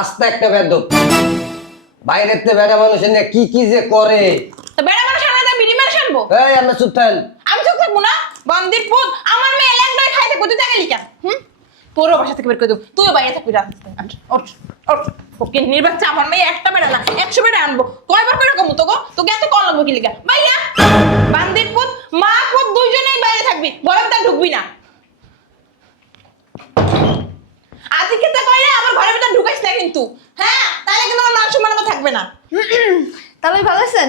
আস্তে একটা বেদব বাইরের তে বেড়া মানুষ এনে কি কি যে করে। তো বেড়া মানুষ আলাদা বিড়ি মানুষ আনবো? এই আমরা চুপ থাকেন। আমি চুপ থাকবো না? বান্দির পুত, আমার মেয়ে ল্যাংড়ায় খাইতে কত টাকা লিখা? তোরও বাসা থেকে বের করে দেবো, তুইও বাইরে থাকবি রাত। ওকে নির্বাচন আমার মেয়ে একটা বেড়া না 100 বেড়া আনবো। কয়বার করে কমু তোকে এত কল লাগবো কি লিখা? ভাইয়া বান্দির পুত, মা পুত দুইজনেই বাইরে থাকবি, ঘরের ভিতর ঢুকবি না। আজকে খেতে কইলে আমার ঘরের ভিতর ঢুকাইস না কিন্তু, হ্যাঁ? তাহলে কিন্তু আমার মান সম্মান থাকবে না। তাহলে ভালো আছেন?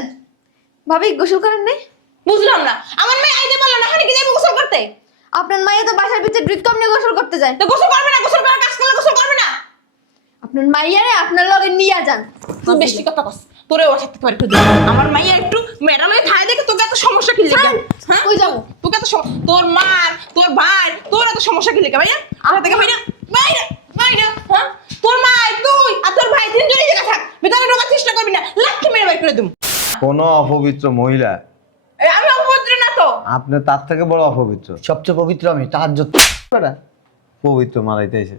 ভাবি গোসল করেন নাই? বুঝলাম না, আমার মেয়ে আইতে পারলো না, এখন কি যাইবো গোসল করতে? আপনার মাইয়া তো বাসার ভিতরে ড্রিট কম নিয়ে গোসল করতে যায়। তো গোসল করবে না? গোসল করার কাজ করলে গোসল করবে না? আপনার মাইয়ারে আপনার লগে নিয়ে যান। তুই বেশি কথা কস, তোরে ওর সাথে পারি তুই। আমার মাইয়া একটু মেডালে খায় দেখে তোকে এত সমস্যা কি লাগে? হ্যাঁ কই যাবো? তোকে এত তোর মার, তোর ভাই, তোর এত সমস্যা কি লাগে ভাইয়া? আমার থেকে বাইরে বাইরে বাইরে, হ্যাঁ? তোর মা তুই আর তোর ভাই তিনজনই জায়গা থাক, ভিতরে ঢোকার চেষ্টা করবি না, লাঠি মেরে বের করে দেব। কোন অপবিত্র মহিলা? আমি অপবিত্র না তো? আপনি তার থেকে বড় অপবিত্র। সবচেয়ে পবিত্র আমি তাহাজ্জুদ করা। পবিত্র মারাইতেছে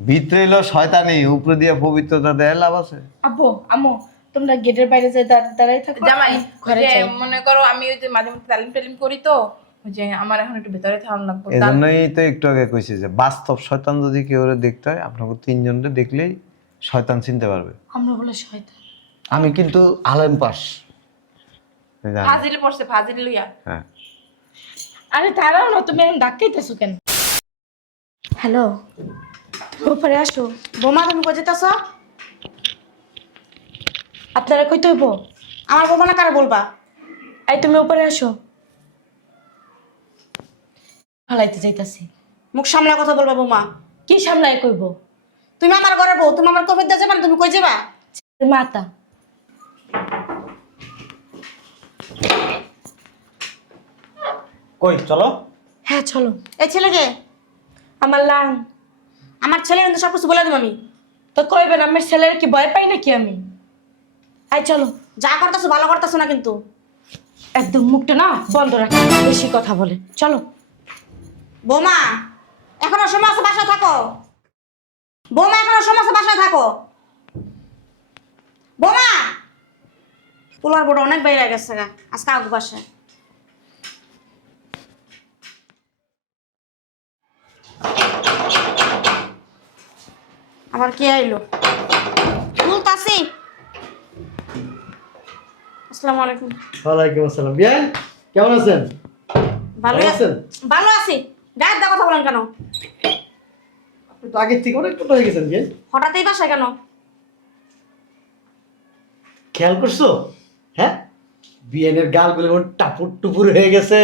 ভিতরে এলো শয়তানি, উপরে দিয়ে পবিত্রতা দেয় লাভ আছে? আব্বু আম্মু তোমরা গেটের বাইরে যে দাঁড়াই থাকো, জামাই ঘরে যে যাই। মনে করো আমি ওই যে মাঝে মাঝে তালিম করি তো, ওই যে আমার এখন একটু ভেতরে থাকার লাগবে। এই জন্যই তো একটু আগে কইছি যে বাস্তব শয়তান যদি কেউ দেখতে হয় আপনাকে তিনজনকে দেখলেই শয়তান চিনতে পারবে। আমরা বলে শয়তান। আমি কিন্তু আলেম পাস। জানেন? ফাজিল পড়ছে, ফাজিল লইয়া। হ্যাঁ, আরে তারাও না, তুমি এখন ডাকাইতেছো কেন? হ্যালো, উপরে আসো। বোমা তুমি কোথায় যেতেছ? আপনারা কইতে হইব? আমার বোমা না কারে বলবা? এই তুমি উপরে আসো। ফালাইতে যাইতাছি। মুখ সামলা কথা বলবা বৌমা। কি সামলাই কইব? তুমি আমার ঘরে বউ, তুমি আমার কবে যাবে না, তুমি কই যাবা? মাতা কই চলো। হ্যাঁ চলো। এই ছেলেকে আমার লাং আমার ছেলে কিন্তু সব কিছু বলে দেবো আমি। তো কইবেন আমার ছেলের কি ভয় পাই নাকি আমি? আই চলো। যা করতেছো ভালো করতেছো না কিন্তু। একদম মুখটা না বন্ধ রাখি, বেশি কথা বলে। চলো। বৌমা এখনো সময় আছে, বাসায় থাকো। বৌমা এখনো সময় আছে, বাসায় থাকো। বৌমা পোলার বড় অনেক বাইরে গেছে গা, আজকে আগ বাসায়। আবার কে আইলো? বলতাছি। আসসালামু আলাইকুম। ওয়ালাইকুম আসসালাম। বিয়ান কেমন আছেন? ভালো ভালো আছেন? ভালো আছি। গায়ের দা কথা বলেন কেন? আপনি তো আগের থেকে অনেক কথা হয়ে গেছেন। বিয়ান হঠাৎই বাসায় কেন? খেয়াল করছো? হ্যাঁ, বিয়ানের গালগুলো এমন টাপুর টুপুর হয়ে গেছে।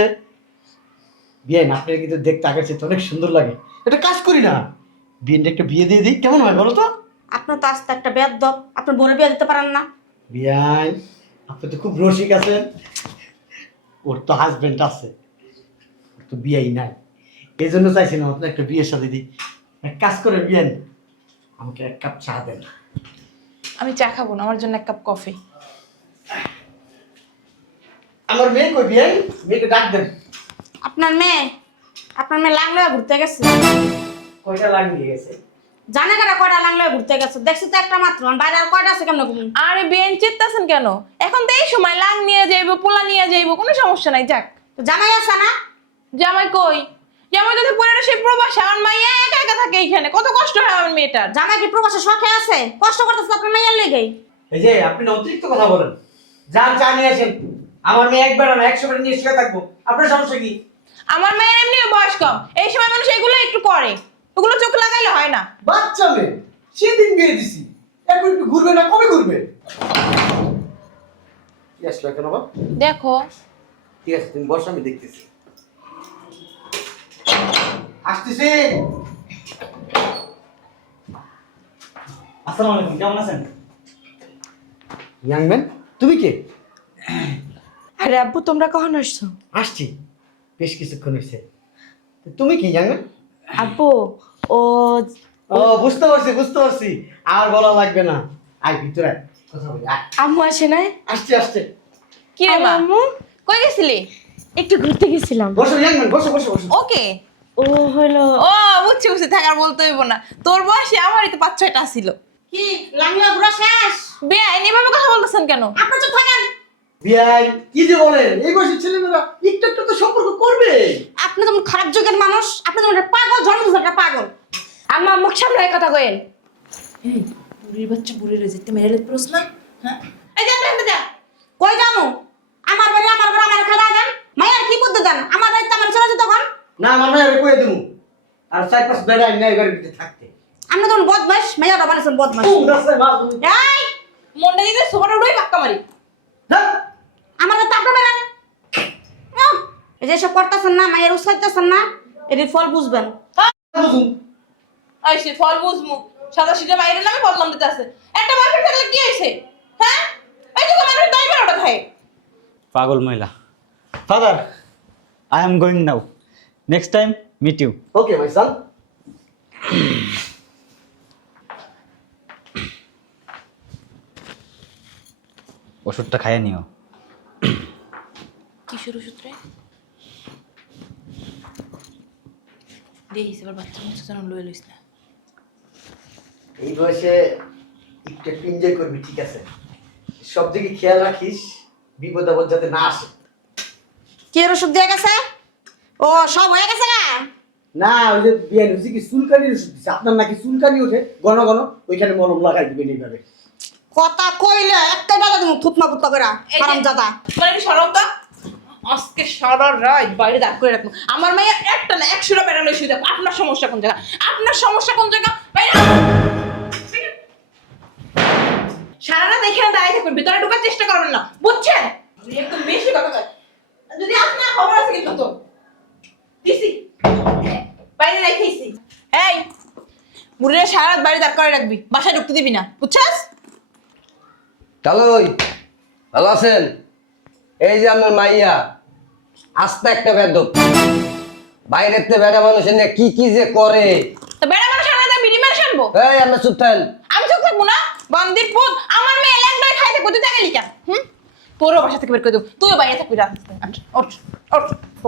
বিয়ান আপনার কিন্তু দেখতে আগের চেয়ে অনেক সুন্দর লাগে। এটা কাজ করি না, বিয়ানটা একটা বিয়ে দিয়ে দিই, কেমন হয় বলো তো? আপনার তো আস্তে একটা বেয়াদব, আপনার বোনের বিয়ে দিতে পারেন না। বিয়ান আপনি তো খুব রসিক আছেন। ওর তো হাজবেন্ড আছে, ওর তো বিয়েই নাই। এই জন্য চাইছিলাম আপনার একটা বিয়ের সাথে দিই। এক কাজ করে বিয়ান, আমাকে এক কাপ চা দেন। আমি চা খাবো না, আমার জন্য এক কাপ কফি। আমার মেয়ে কই বিয়ান? মেয়েকে ডাক দেন। আপনার মেয়ে লাংলা ঘুরতে গেছে। কয়টা লাগিয়ে গেছে? জানে কেন কয়টা লাংলা ঘুরতে গেছে? দেখছি তো একটা মাত্র, আর বাইরে আর কয়টা আছে কেমন? আরে বেন চেতাছেন কেন? এখন তো এই সময় লাং নিয়ে যাইবো, পোলা নিয়ে যাইবো, কোনো সমস্যা নাই, যাক। তো জামাই আছে না? জামাই কই? জামাই তো পুরো সেই প্রবাসে, আমার মাইয়া একা একা থাকে এইখানে, কত কষ্ট হয় আমার মেয়েটার। জামাই কি প্রবাসে শখে আছে? কষ্ট করতেছে আপনার মেয়ের লেগেই। এই যে আপনি না অতিরিক্ত কথা বলেন। যান চা নিয়ে আসেন। আমার মেয়ে একবার না 100 বার নিয়ে শুয়ে থাকবো, আপনার সমস্যা কি? আমার মেয়ের এমনি বয়স কম, এই সময় মানুষ এগুলো একটু করে, ওগুলো চোখ লাগাইলে হয় না। বাচ্চা মেয়ে, সেদিন বিয়ে দিছি, এখন একটু ঘুরবে না, কবে ঘুরবে? কি আসলো কেন বাবা? দেখো ঠিক আছে তুমি বসো, আমি দেখতেছি। আসতেছি। আসসালামু আলাইকুম, কেমন আছেন? ইয়াং ম্যান, তুমি কে? আরে আব্বু তোমরা কখন আসছো? আসছি, বেশ কিছুক্ষণ হয়েছে। তুমি কি ইয়াং ম্যান? আব্বু ও ও বুঝতে পারছি। আর বলা লাগবে না, আয় ভিতরে আয়, কথা বলি আয়। আম্মু আসে নাই? আসছে। কি রে মা, আম্মু কই গেছিলি? একটু ঘুরতে গেছিলাম। বসো ইয়াং ম্যান, বসো। ওকে, ও হলো ও বুঝছি বুঝছি, থাকার বলতে হইব না। তোর বয়সে আমারই তো 5-6টা ছিল। কি লামিয়া বুড়া শেষ? বেআইন এভাবে কথা বলতেছেন কেন? আপনি চুপ থাকেন। বিয়াই কি যে বলেন, এই বয়সের ছেলেমেয়েরা একটু একটু তো সম্পর্ক করবে। আপনি যেমন খারাপ যুগের মানুষ, আপনি যেমন একটা পাগল, জন্ম দিয়েছেন একটা পাগল। আম্মা মুখ সামনে কথা কইেন। এই বুড়ির বাচ্চা বুড়ির যেতে মেরে লেট পড়ছ না? হ্যাঁ এই যা যা যা। কই যামু? আমার বাড়ি আমার ঘর আমার খাওয়া দেন। মাইয়ার কি বুদ্ধি দেন? আমার বাড়িতে আমার চলে যেত তখন। না আমার মেয়ে কয়ে দেবো, আর 4-5 বেড়া নাই এবার ভিতরে থাকতে। আপনি তখন বদমাস, মাইয়ার বানাইছেন বদমাস। এই মনটা দিতে সোফাটা উড়াই পাক্কা মারি। আমার তো আপনি বেরেন। এই যে সব করতেছেন না, মাইয়ার উৎসাহিতেছেন না, এর ফল বুঝবেন। আইসে ফল বুঝমু, সাদা সিধে মাইরের নামে বদনাম দিতে আছে। একটা বয়ফ্রেন্ড থাকলে কি হয়েছে? হ্যাঁ এই তো তোমার দাই বারোটা থাকে। পাগল মহিলা। Father, I am going now. Next time meet you. Okay my son. ওষুধটা খাইয়ে নিও। কিশোর ওষুধরে দেখিস এবার বাচ্চা মচ্চা যেন লয়ে লইস না। এই বয়সে একটু এনজয় করবি, ঠিক আছে? সব দিকে খেয়াল রাখিস, বিপদ আপদ যাতে না আসে। কি এর ওষুধ দিয়ে গেছে? ও সব হয়ে গেছে না? না ওই যে বিয়ান হচ্ছে কি চুলকানির ওষুধ দিচ্ছে, আপনার নাকি চুলকানি ওঠে ঘন ঘন, ওইখানে মলম লাগাই দিবেন এইভাবে। কথা কইলে একটা ডালা তুমি থুতমা পুতমা করে হারামজাদা। মানে কি সরবটা আজকে সারা রাত বাইরে দাঁড় করে রাখবো। আমার মাইয়া একটা না 100টা বেড়ালে শুয়ে দেখো। আপনার সমস্যা কোন জায়গা? আপনার সমস্যা কোন জায়গা? বাইরে সারা রাত এখানে দাঁড়িয়ে থাকবেন, ভিতরে ঢোকার চেষ্টা করবেন না, বুঝছেন? একদম বেশি কথা কয়। যদি আপনার খবর আছে কিন্তু তো দিছি বাইরে রেখেছি। এই বুড়িরা সারা রাত বাইরে দাঁড় করে রাখবি, বাসায় ঢুকতে দিবি না, বুঝছাস? কালোই ভালো আছেন? এই যে আমার মাইয়া আস্তে একটা বেদব, বাইরের তে বেড়া মানুষের নিয়ে কি কি যে করে। তো বেড়া মানুষ সারা রাত বিড়ি মেরে শানবো? এই আমরা চুপ থাকেন। আমি চোখ থাকবো না? বান্দির পুত, আমার মেয়ে ল্যাংড়ায় খাই থাকবো, তুই তাকে লিখা। তোরও বাসা থেকে বের করে দেবো, তুইও বাইরে থাকবি রাত।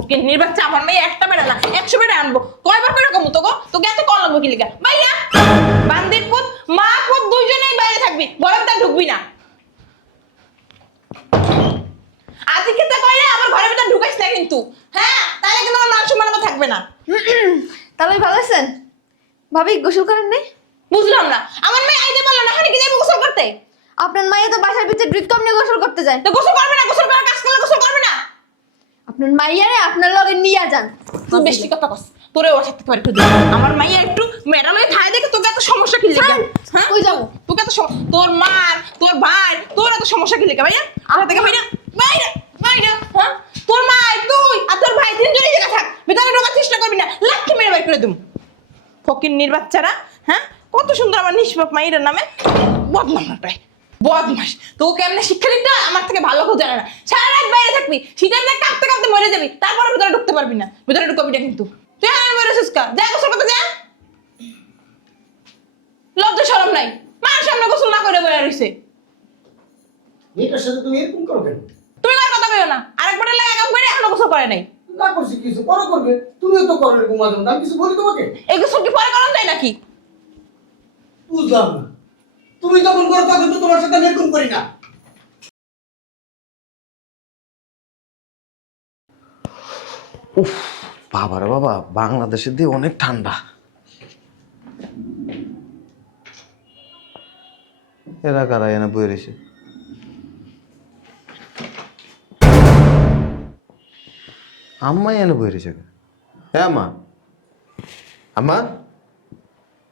ওকে নির্বাচন আমার মেয়ে একটা বেড়া না 100 বেড়া আনবো। কয়বার করে কমু তোকে? তোকে এত কল লাগবো কি লিখা? বাইরা বান্দির পুত, মা পুত দুইজনেই বাইরে থাকবি, ঘরের ভিতরে ঢুকবি না। আজকে খেতে কইলে আমার ঘরের ভিতরে ঢুকাইস না কিন্তু, হ্যাঁ? তাহলে কিন্তু আমার মান সম্মান থাকবে না। তাহলে ভালো আছেন? ভাবি গোসল করেন নাই? বুঝলাম না, আমার মেয়ে আইতে পারলো না, হানি কি যাইবো গোসল করতে? আপনার মাইয়া তো বাসার ভিতরে ড্রিপ কম নিয়ে গোসল করতে যায়। তো গোসল করবে না? গোসল করার কাজ করলে গোসল করবে না? আপনার মাইয়ারে আপনার লগে নিয়ে যান। তুই বেশি কথা কস, তোরে ওর সাথে পারি করে দিবি। আমার মাইয়া একটু মেডালে থাই দেখে তোকে এত সমস্যা কি লাগে? হ্যাঁ কই যাবো? তোকে এত তোর মার, তোর ভাই, তোর এত সমস্যা কি লাগে ভাইয়া? আমার থেকে বাইরে বাইরে বাইরে। হ্যাঁ তোর মা তুই আর তোর ভাই তিনজনই জায়গা থাক, ভিতরে ঢোকার চেষ্টা করবি না, লাঠি মেরে বাইর করে দেব। ফকিন্নির বাচ্চারা, হ্যাঁ কত সুন্দর আমার নিষ্পাপ মাইরের নামে বদনামটাই বদমাস। তোকে এমনি শিক্ষা দিতে আমার থেকে ভালো কেউ জানে না। সারা রাত বাইরে থাকবি, শীতের দিনে কাঁপতে কাঁপতে মরে যাবি, তারপরে ভিতরে ঢুকতে পারবি না। ভিতরে ঢুকবি না কিন্তু। তুই আমি মরেছিস কা? যা গোসল করতে যা। লজ্জা শরম নাই, মার সামনে গোসল না করে বয়ে রইছে। মেয়েটার সাথে তুমি এরকম করো কেন? তুমি আর কথা কইও না, আরেকবার লাগা কাম করে এখনো গোসল করে নাই। না করছি কিছু পরে করবে, তুমিও তো করো এরকম মাঝে মধ্যে, আমি কিছু বলি তোমাকে? এই গোসল কি পরে করান যায় নাকি? বুঝলাম না, তুমি যখন করো তখন তো তোমার সাথে আমি এরকম করি না। উফ, বাবারে বাবা, বাংলাদেশের দিয়ে অনেক ঠান্ডা। এরা কারা এনে বই রয়েছে? আম্মাই এনে বই রয়েছে। হ্যাঁ মা, আম্মা,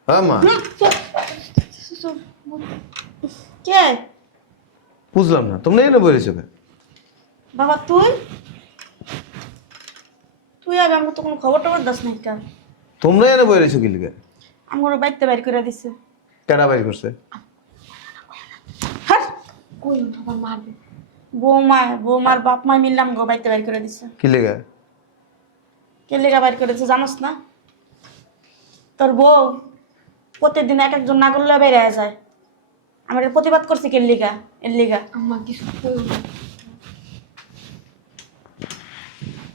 হ্যাঁ মা। কে? বুঝলাম না, তোমরা এনে বই রয়েছে? বাবা তুই তুই আগে আমাকে তো কোনো খবর টবর দাস নাই কেন? তোমরা এনে বই রয়েছো কি লিগে? আমার বাইতে বাইর করে দিছে। কেডা বাইর করছে? হ্যাঁ কই তোমার মারবে? বৌমার বাপ মা মিললাম গো বাইতে বাইর করে দিছে। কি লিগে? কে লেগা বাইর করেছে জানোস না? তোর বউ প্রত্যেকদিন এক একজন না করলে বেড়ে যায়। আমার প্রতিবাদ করছি কে লিগা এর লিগা। আম্মা কিছু কইও না।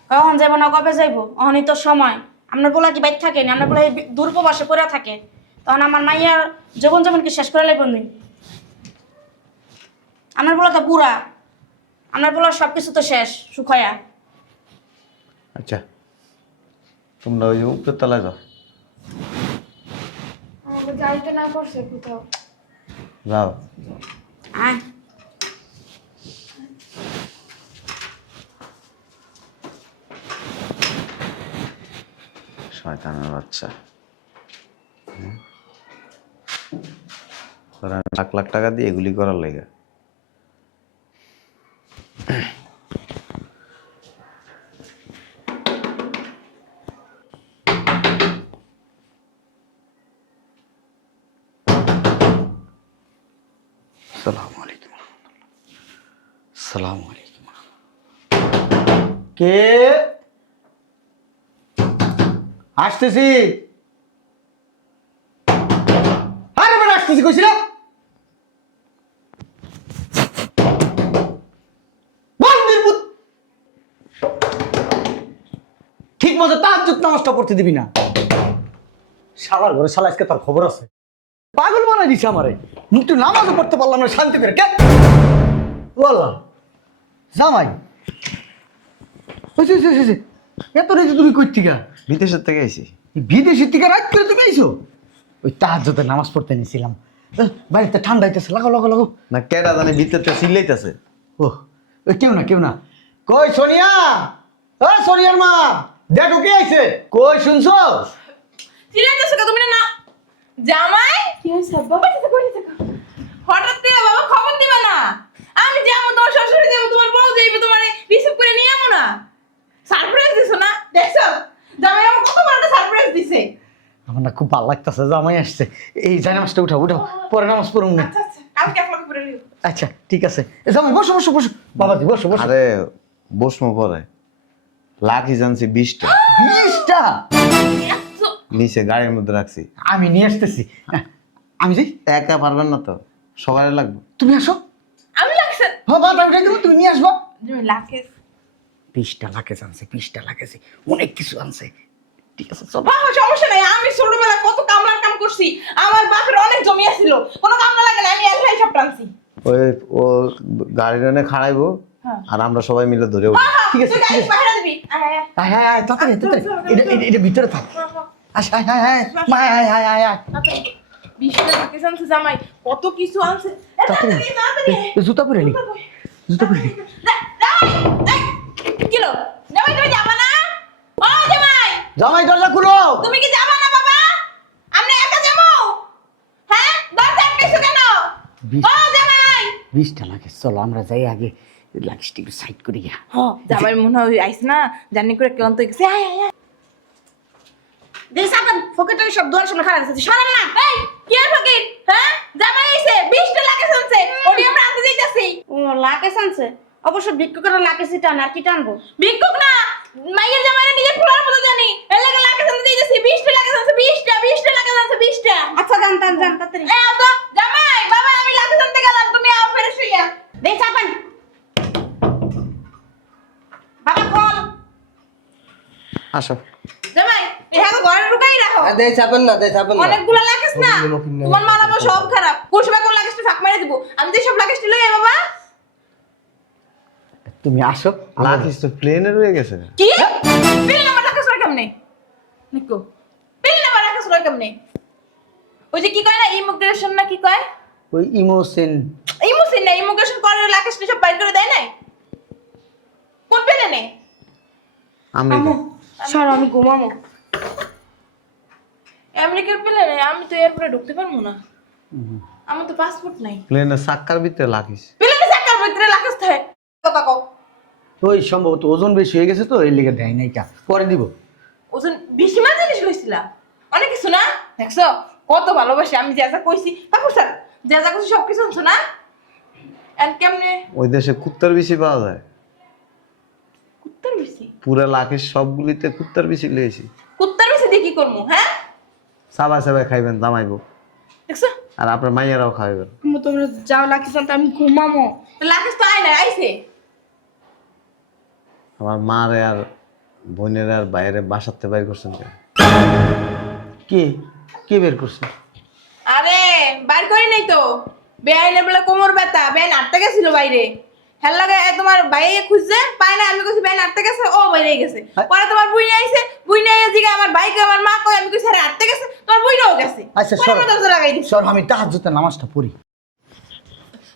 কখন যাবো না কবে যাইবো অহনই তোর সময়। আপনার পোলা কি বাইর থাকে না, আপনার পোলা দূরপ্রবাসে পড়ে থাকে, তখন আমার মাইয়ার জীবন যেমনকে শেষ করে লাগবেন নি। আপনার পোলা তো বুড়া, আপনার পোলার সব কিছু তো শেষ সুখয়া। আচ্ছা তোমরা ওই যে উপরের তলায় যাও, আমাকে যাইতে না করছে কোথাও। যাও। আয় শয়তানের বাচ্চা, তোরা লাখ লাখ টাকা দিয়ে এগুলি করার লেগে। আসসালামু আলাইকুম। আসসালামু আলাইকুম। কে? আসতেছি। আরে বেটা আসতেছি কইছিলাম। বন্দির পুত। ঠিক মতো তাহাজ্জুদ নামাজটা পড়তে দিবি না। শালার ঘরে শালা আজকে তোর খবর আছে। পাগল বানাই দিছে আমারে। একটু নামাজও পড়তে পারলাম না শান্তি করে। কে? ওয়াল্লাহ। জামাই। ওই এত রেজে তুমি কই থেকে? বিদেশের থেকে আইছি। বিদেশি থেকে রাত করে তুমি আইছো? ওই তাহাজ্জুদের নামাজ পড়তে নিয়েছিলাম। বাড়িতে ঠান্ডা হইতেছে, লাগাও লাগাও লাগাও। না কেডা জানি ভিতরটা চিল্লাইতেছে। ও ওই কেউ না কই সোনিয়া, ও সোনিয়ার মা দেখো কে আইছে, কই শুনছো? চিল্লাইতেছো কে তুমি না? জামাই কি হয়েছে আব্বা? হঠাৎ করে বাবা খবর দিবা না? আমি যাবো, তোমার শ্বশুরে যাবো, তোমার বউ যাইবে, তোমার রিসিভ করে নিয়ে যাবো না? সারপ্রাইজ দিছো না? দেখছো জামাই আমার কত বড় একটা সারপ্রাইজ দিছে। আমার না খুব ভালো লাগতেছে, জামাই আসছে। এই যাই নামাজটা উঠাও উঠাও, পরে নামাজ পড়ুন না। আচ্ছা আচ্ছা, কালকে আপনাকে করে নিও। আচ্ছা ঠিক আছে, এ জামাই বসো বসো বসো, বাবাজি বসো বসো। আরে বসমো পরে লাঠি জানছি 20টা 20টা নিচে গাড়ির মধ্যে রাখছি। আমি নিয়ে আসতেছি। আমি যাই, একা পারবেন না তো, সবাই লাগবে। তুমি আসো। আমি লাগছে হ্যাঁ বাবা উঠাই দেবো, তুমি নিয়ে আসবা। তুমি লাখে 20টা লাখেজ আনছে, 20টা লাখেজ অনেক কিছু আনছে। ঠিক আছে চলো। বাবা সমস্যা নাই, আমি ছোটবেলা কত কামলার কাম করছি, আমার বাপের অনেক জমি আছিল, কোনো কামলা লাগে না, আমি এলাই সব টানছি। ওই ও গাড়ি এনে খাড়াইবো আর আমরা সবাই মিলে ধরে উঠি। ঠিক আছে, তুই ঠিক গাড়ি আছে। পাহারা দিবি। আয়, আয়, আয়। আয় আয় আয় তাড়াতাড়ি তাড়াতাড়ি, এটা ভিতরে থাক। আয় আয় আয় আয় মা আয় আয় আয় আয়। বিশটা কিছু আনছে জামাই, কত কিছু আনছে। এ, তাড়াতাড়ি তাড়াতাড়ি, তাড়াতাড়ি। জুতা পরে নি, জুতা পরে নি। জামাই, এই, কিলো? জামাই তুমি যাবা না? ও জামাই, জামাই দরজা খুলো। তুমি কি যাবা না বাবা? আমরা একা যাবো? হ্যাঁ, দরজা আটকেছো কেন? ও জামাই। 20টা লাখেজ, চলো আমরা যাই আগে লাগেজটা একটু সাইড করি গিয়া। জামাই মনে হয় আইস না, জানি করে কেমন তো গেছে। আয় আয় আয়। দেখ সাকান ফকেটের সব দুয়ার সামনে খারাপ আছে, সরান না। এই, কি আর ফকির? হ্যাঁ, জামাই আইছে, 20টা লাগে শুনছে, ওডি আমরা আনতে যাইতাছি। ও লাকেশ আনছে, অবশ্য ভিক্ষুকের লাকেশই টান, আর কি টানবো? ভিক্ষুক না, মাইয়ের জামাইরে নিজের পোলার মতো জানি, এর লাগে লাগে শুনতে যাইতাছি, 20টা লাগে শুনছে, 20টা লাগে শুনছে, 20টা। আচ্ছা জান তাড়াতাড়ি। এই আও তো, জামাই, বাবা আমি লাগে শুনতে গেলাম, তুমি আও ফেরত শুইয়া। দেখ সাকান বাবা খোল। আসো। জামাই, এই হাতে ঘরে ঢুকাই রাখো। আর দেই চাপেন না, দেই চাপেন না। অনেকগুলো লাগেস না, তোমার মালাবো সব খারাপ, কোন সময় কোন লাগেসটা ফাঁক মেরে দিব, আমি তো সব লাগেসটা লই বাবা। তুমি আসো। লাঠিস তো প্লেনে রয়ে গেছে। কি বিল নাম্বার রাখাস রয় কেমনে? নিকো বিল নাম্বার রাখাস রয় কেমনে? ওই যে কি কয় না ইমিগ্রেশন না কি কয়, ওই ইমোশন ইমোশন না ইমিগ্রেশন করে লাগেসটা সব বাইর করে দেয় নাই? কোন পেলে নে আমেরিকা। স্যার আমি ঘুমামো। আমেরিকার পেলে নে, আমি তো এয়ারপোর্টে ঢুকতে পারবো না, আমার তো পাসপোর্ট নাই। প্লেনের চাক্কার ভিতরে লাঠিস। পেলে নে সাকার ভিতরে লাগেস থাকে কথা কও। ওই সম্ভবত ওজন বেশি হয়ে গেছে তো এই লেগে দেয় নাই, কা পরে দিব। ওজন বেশি মাছ জিনিস লইছিলা, অনেক কিছু না দেখছো, কত ভালোবাসি আমি যা যা কইছি, কাকু স্যার যা যা কইছি সব কিছু শুনছো না? এন্ড কেমনে ওই দেশে কুত্তার বেশি পাওয়া যায়, কুত্তার বেশি? পুরা লাঠিস সবগুলিতে কুত্তার বেশি লেগেছি। কুত্তার বেশি দিয়ে কি করবো? হ্যাঁ সাবাই সাবাই খাইবেন জামাইবো, দেখছো, আর আপনার মাইয়ারাও খাইবেন। তোমরা যাও লাকিস আনতে, আমি ঘুমামো। লাকিস তো আয় না আইছে। আমার মারে আর বোনের আর বাইরে বাসাতে বাইর করছেন কেন? কে কে বের করছে? আরে বাইর করি নাই তো, বেআইনের বেলা কোমর ব্যথা, বেআইন আটতে গেছিল বাইরে। হ্যাঁ লাগে তোমার বাইরে খুঁজছে পায় না, আমি কইছি বেআইন আটতে গেছে, ও বাইরে গেছে। পরে তোমার বুই নিয়ে আইছে, বুই নিয়ে আইছে জিগা আমার বাইকে আমার মা কই, আমি কইছি আরে আটতে গেছে, তোমার বুইরাও গেছে। আচ্ছা পরে আমি দরজা লাগাই দিছি। সর, আমি তাহাজ্জুদের নামাজটা পড়ি।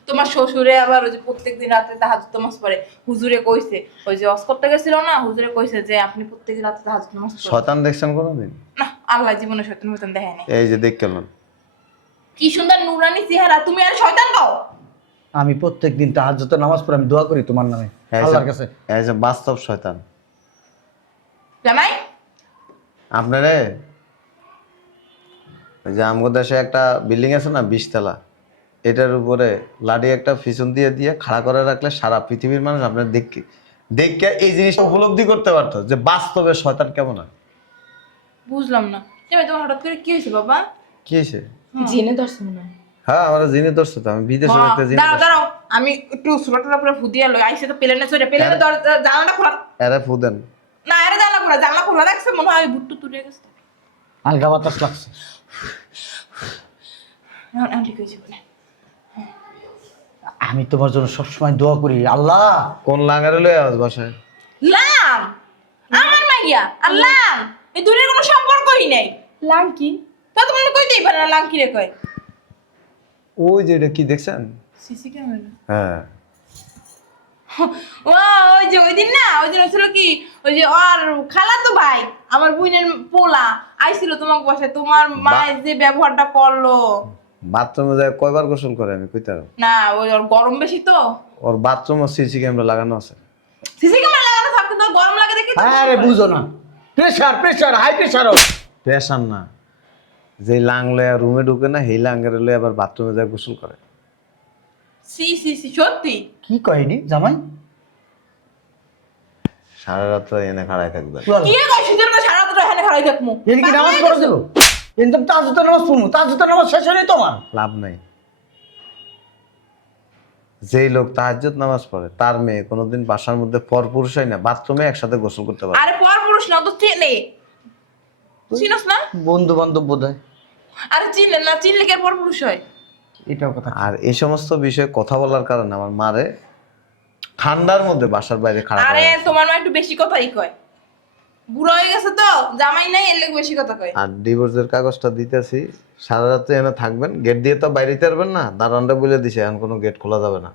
তোমার শ্বশুরে আবার ওই যে প্রত্যেকদিন রাতে তাহাজ্জুদ নামাজ পড়ে, হুজুরে কইছে, ওই যে ওয়াজ করতে গেছিল না, হুজুরে কইছে যে আপনি প্রত্যেকদিন রাতে তাহাজ্জুদ নামাজ পড়েন। শয়তান দেখছেন কোনোদিন? না, আল্লাহ জীবনে শয়তান মতন দেখায় নাই। এই যে দেখ কেমন কি সুন্দর নুরানি চেহারা, তুমি আর শয়তান কও? আমি প্রত্যেকদিন তাহাজ্জুদের নামাজ পড়ে আমি দোয়া করি তোমার নামে আল্লাহর কাছে। এই যে বাস্তব শয়তান জামাই আপনারে। ওই যে আমগো দেশে একটা বিল্ডিং আছে না 20 তলা, এটার উপরে লাঠি একটা পিছন দিয়ে দিয়ে খাড়া করে রাখলে সারা পৃথিবীর মানুষ আপনার দেখে দেখে এই জিনিসটা উপলব্ধি করতে পারতো যে বাস্তবে শয়তান কেমন হয়। বুঝলাম না জামাই, তোমার হঠাৎ করে কি হয়েছে বাবা? কি হয়েছে? জেনে ধরছে মনে হয়। হ্যাঁ, আমার জিনে ধরছে তো, আমি বিদেশে একটা জিনে দাঁড়াও দাঁড়াও, আমি একটু সুরাটা পুরো ফুদিয়া লই আইসে তো প্লেনে চড়ে, প্লেনে জানালা খোলা এরা ফুদেন। না, আরে জানালা খোলা রাখছে মনে হয়, বুট্টু তুলে গেছে। আলগা বাতাস লাগছে। এখন ঠিক হয়েছে বলে। আমি তোমার জন্য সবসময় দোয়া করি আল্লাহ। কোন লাঙ্গারে লয়ে আওয়াজ বাসায়? লাম আমার মাইয়া আল্লাহ, এই দূরের কোনো সম্পর্কই নেই। লাং কি? তা তুমি কইতেই পারে না লাম কি রে কয়? ওই যে এটা কি দেখছেন? CC camera. হ্যাঁ, ও ওই যে ওই দিন না, ওই দিন হচ্ছিল কি, ওই যে ওর খালাতো ভাই আমার বোনের পোলা আইছিল তোমার বাসায়, তোমার মা যে ব্যবহারটা করলো। বাথরুমে যায় কয়বার গোসল করে আমি কইতে পারবো না, ওই ওর গরম বেশি তো, ওর বাথরুম ও সিসি ক্যামেরা লাগানো আছে। সিসি ক্যামেরা লাগানো থাকতে তো গরম লাগে দেখি তো। আরে বুঝো না, প্রেসার প্রেসার হাই প্রেসার। পেশান না, যে লাং লয়া রুমে ঢুকে না, সেই লাঙ্গারে লয়ে আবার বাথরুমে যায় গোসল করে। সি সি সি সত্যি? কি কয়নি জামাই? সারা রাত এনে খাড়ায় থাকবে। কি রে কয় শীতের মধ্যে সারা রাত এখানে খাড়াই থাকমু? এর কি নামাজ পড়ে দিল? কিন্তু তাহাজ্জুদের নামাজ পড়মু, তাহাজ্জুদের নামাজ শেষ হলেই তোমার লাভ নাই। যেই লোক তাহাজ্জুদ নামাজ পড়ে তার মেয়ে কোনোদিন বাসার মধ্যে পরপুরুষ হয় না, বাথরুমে একসাথে গোসল করতে পারে। আরে পর পুরুষ না তো, চিনে চিনস না? বন্ধু বান্ধব বোধ হয়। আরে চিনলে না, চিনলে কি আর পর পুরুষ হয়? এটাও কথা। আর এই সমস্ত বিষয়ে কথা বলার কারণে আমার মারে ঠান্ডার মধ্যে বাসার বাইরে খারাপ আরে তোমার মা একটু বেশি কথাই কয়, বুড়ো হয়ে গেছে তো, জামাই নাই এর লেগে বেশি কথা কয়। আর ডিভোর্সের কাগজটা দিতেছি, সারা রাত্রে এনে থাকবেন, গেট দিয়ে তো বাইরে পারবেন না, দারোয়ানটা বলে দিছে এখন কোনো গেট খোলা যাবে না,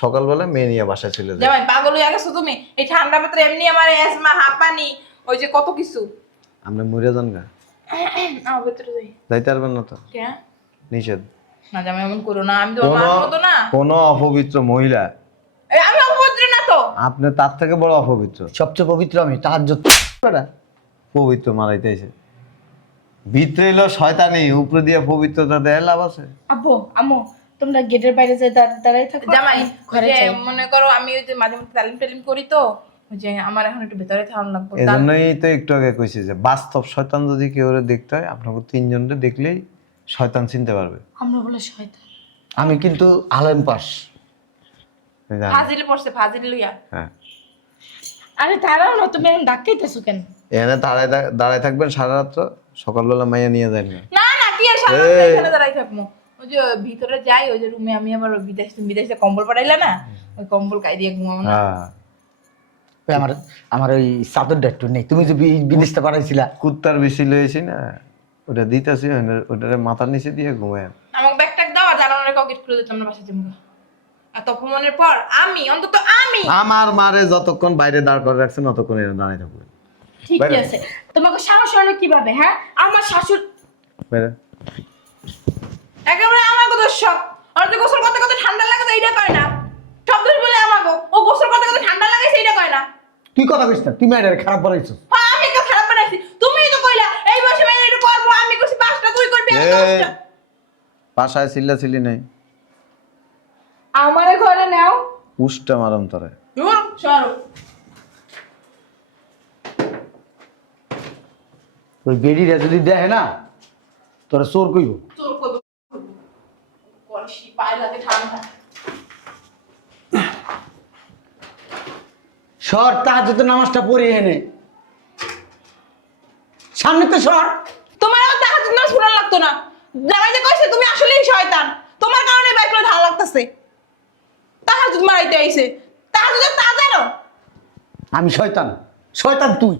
সকালবেলা মেয়ে নিয়ে বাসায় চলে যায়। জামাই পাগল হয়ে গেছো তুমি, এই ঠান্ডা পাত্রে এমনি আমার অ্যাজমা হাঁপানি ওই যে কত কিছু। আপনি মরে যান গা, আমার ভেতরে যাই যাইতে পারবেন না তো, কে? নিষেধ। না জামাই এমন করো না, আমি তোমার মার মতো না। কোনো অপবিত্র মহিলা, আমি অপবিত্র না তো। আপনি তার থেকে বড় অপবিত্র। সবচেয়ে পবিত্র আমি তাহাজ্জুদ। পবিত্র মারাইতেছে, ভিতরে এলো শয়তানি, উপরে দিয়ে পবিত্রতা দেয় লাভ আছে? আব্বু আম্মু তোমরা গেটের বাইরে যে দাঁড়াই থাকো, জামাই আমি ঘরে ঘরে যাই। মনে করো আমি ওই যে মাঝে মধ্যে তালিম টালিম করি তো, ওই যে আমার এখন একটু ভেতরে থাকা লাগবে। এই জন্যই তো একটু আগে কইছি যে বাস্তব শয়তান যদি কেউ দেখতে হয়, আপনাকে তিনজনকে দেখলেই শয়তান চিনতে পারবে। আমরা বলে শয়তান। আমি কিন্তু আলেম পাস। আমি জানি। ফাজিল পড়ছে, ফাজিল লইয়া। হ্যাঁ, আরে তারাও না, তুমি এখন ডাকাইতেছো কেন? এখানে দাঁড়ায় থাকবেন সারা রাত্র, সকালবেলা মাইয়া নিয়ে যান না। না না, কি আর সারা রাত এই। এখানে দাঁড়াই থাকবো? ওই যে ভিতরে যাই, ওই যে রুমে আমি আবার ওই বিদেশে কম্বল পাঠাইলা না, ওই কম্বল গায়ে দিয়ে ঘুমাবো না। হ্যাঁ, ওই আমার আমার ওই চাদরটা একটু নেই, তুমি যে বিদেশটা পাঠাইছিলা। কুত্তার বেশি লয়েছি না, ওটা দিতেছি, ওটারে মাথার নিচে দিয়ে ঘুমায়। আমাকে ব্যাগটা দাও, আর জানানোর কাউকে খুলে দিতাম না, বাসা যাবো। এত অপমানের পর আমি অন্তত আমি আমার মারে যতক্ষণ বাইরে দাঁড় করে রাখছেন ততক্ষণ এরা দাঁড়িয়ে থাকবে। ঠিক বাইরে। আছে, তোমাকে সাহস হলো কিভাবে? হ্যাঁ, আমার শাশুড় বাইরে। একেবারে আমার কথা সব। আর যে গোসল করতে করতে ঠান্ডা লাগে তো এইটা কয় না, সব দোষ বলে আমাকে। ও গোসল করতে করতে ঠান্ডা লাগে সেইটা কয় না। তুই কথা কইস না, তুমি এটা খারাপ বানাইছো। হ্যাঁ, আমি তো খারাপ বানাইছি, তুমিই তো কইলা এই বয়সে মেয়ে একটু করবো, আমি কইছি 5টা, তুই করবি আমি 10টা। পাশায় চিল্লা নাই, আমারে ঘরে নাও। উষ্টা মারম তরে। দূর সরো। ওই বেডিটা যদি দেখে না তোরা চোর কইব। তোর কত কলসি পায়লাতে ঠান্ডা। সর তাহাজ্জুদের নামাজটা পড়ে এনে সামনে তো সর। তোমার আবার তাহাজ্জুদ নামাজ পড়া লাগতো না। জামাই যে কইছে তুমি আসলেই শয়তান, তোমার কারণে বাইকলে ধার লাগতেছে। তাহাজ্জুদ মারাইতে আইছে, তাহাজ্জুদের তা জানো? আমি শয়তান, শয়তান তুই।